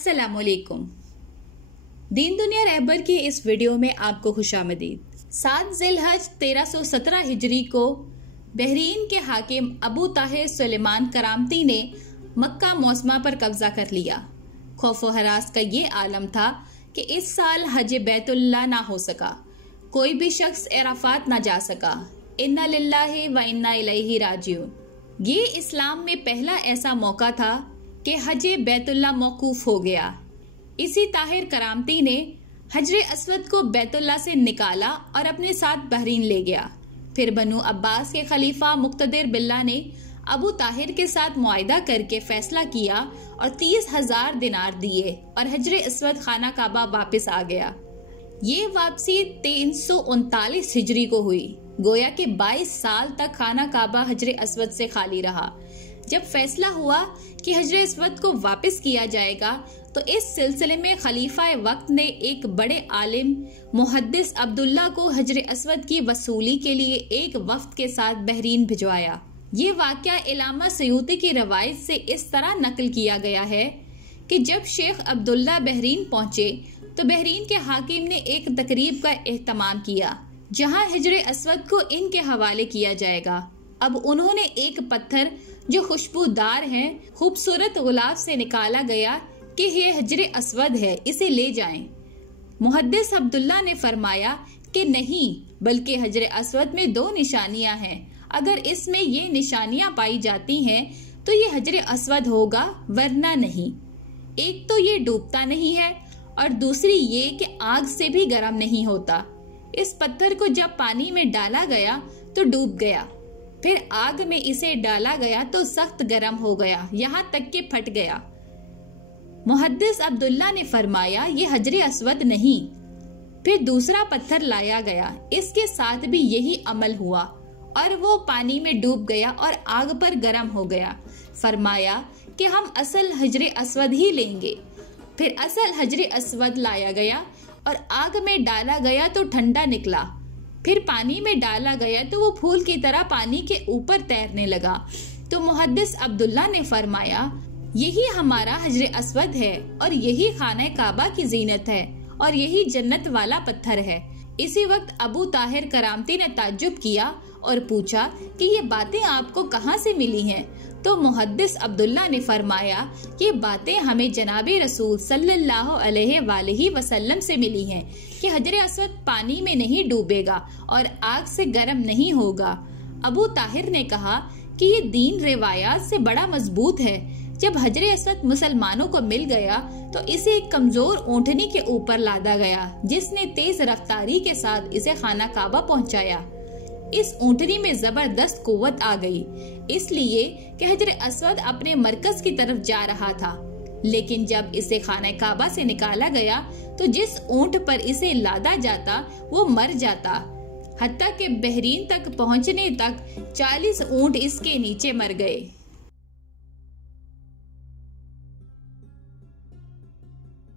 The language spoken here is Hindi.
अस्सलामुअलैकुम। दीन दुनिया रहबर की इस वीडियो में आपको खुशामदीद। 7 ज़िलहज 1317 हिजरी को बहरीन के हाकिम अबू ताहिर सुलेमान करामती ने मक्का मौसमा पर कब्जा कर लिया। खौफ व हरास का ये आलम था कि इस साल हज बैतुल्लाह ना हो सका, कोई भी शख्स अराफात ना जा सका। इन्ना लिल्लाहि व इन्ना इलैहि राजिऊन। ये इस्लाम में पहला ऐसा मौका था कि हज बैतुल्लाह मौकूफ हो गया। इसी ताहिर करामती ने हजरे अस्वद को बैतुल्लाह से निकाला और अपने साथ बहरीन ले गया। फिर बनु अब्बास के खलीफा मुक्तदिर बिल्ला ने अबू ताहिर के साथ मुआहिदा करके फैसला किया और 30,000 दिनार दिए और हजरे अस्वद खाना काबा वापस आ गया। ये वापसी 339 हिजरी को हुई। गोया के 22 साल तक खाना काबा हजरे अस्वद से खाली रहा। जब फैसला हुआ कि हजरे अस्वद को वापस किया जाएगा तो इस सिलसिले में खलीफा वक्त ने एक बड़े आलिम मुहद्दिस अब्दुल्ला को हजरे अस्वद की वसूली के लिए एक वफ्द के साथ बहरीन भिजवाया। ये वाक़या इलामा सयूती की रवायत से इस तरह नकल किया गया है कि जब शेख अब्दुल्ला बहरीन पहुंचे तो बहरीन के हाकिम ने एक तकरीब का एहतमाम किया जहां हजरे अस्वद को इनके हवाले किया जाएगा। अब उन्होंने एक पत्थर जो खुशबूदार है खूबसूरत गुलाब से निकाला गया कि ये हजरे अस्वद है, इसे ले जाएं। मुहद्दिस अब्दुल्ला ने फरमाया कि नहीं, बल्कि हजरे अस्वद में 2 निशानियां हैं। अगर इसमें ये निशानियां पाई जाती हैं तो ये हजरे अस्वद होगा, वरना नहीं। एक तो ये डूबता नहीं है और दूसरी ये कि आग से भी गर्म नहीं होता। इस पत्थर को जब पानी में डाला गया तो डूब गया, फिर आग में इसे डाला गया तो सख्त गर्म हो गया, यहाँ तक कि फट गया। मुहद्दिस अब्दुल्ला ने फरमाया ये हजरे अस्वद नहीं। फिर दूसरा पत्थर लाया गया, इसके साथ भी यही अमल हुआ और वो पानी में डूब गया और आग पर गर्म हो गया। फरमाया कि हम असल हजरे अस्वद ही लेंगे। फिर असल हजरे अस्वद लाया गया और आग में डाला गया तो ठंडा निकला। फिर पानी में डाला गया तो वो फूल की तरह पानी के ऊपर तैरने लगा। तो मुहद्दिस अब्दुल्ला ने फरमाया यही हमारा हजरे अस्वद है और यही खाना काबा की जीनत है और यही जन्नत वाला पत्थर है। इसी वक्त अबू ताहिर करामती ने ताज्जुब किया और पूछा कि ये बातें आपको कहाँ से मिली हैं? तो मुहद्दिस अब्दुल्ला ने फरमाया ये बातें हमें जनाबे रसूल सल्लल्लाहु अलैहि वसल्लम से मिली हैं कि हजरे अस्वद पानी में नहीं डूबेगा और आग से गर्म नहीं होगा। अबू ताहिर ने कहा कि ये दीन रिवायात से बड़ा मजबूत है। जब हजरे अस्वद मुसलमानों को मिल गया तो इसे एक कमजोर ऊंटनी के ऊपर लादा गया जिसने तेज रफ्तारी के साथ इसे खाना काबा पहुंचाया। इस ऊंटनी में जबरदस्त कुव्वत आ गई, इसलिए कि हजरे अस्वद अपने मरकज की तरफ जा रहा था। लेकिन जब इसे खाना काबा से निकाला गया तो जिस ऊंट पर इसे लादा जाता वो मर जाता। हत्ता के बहरीन तक पहुंचने तक 40 ऊंट इसके नीचे मर गए।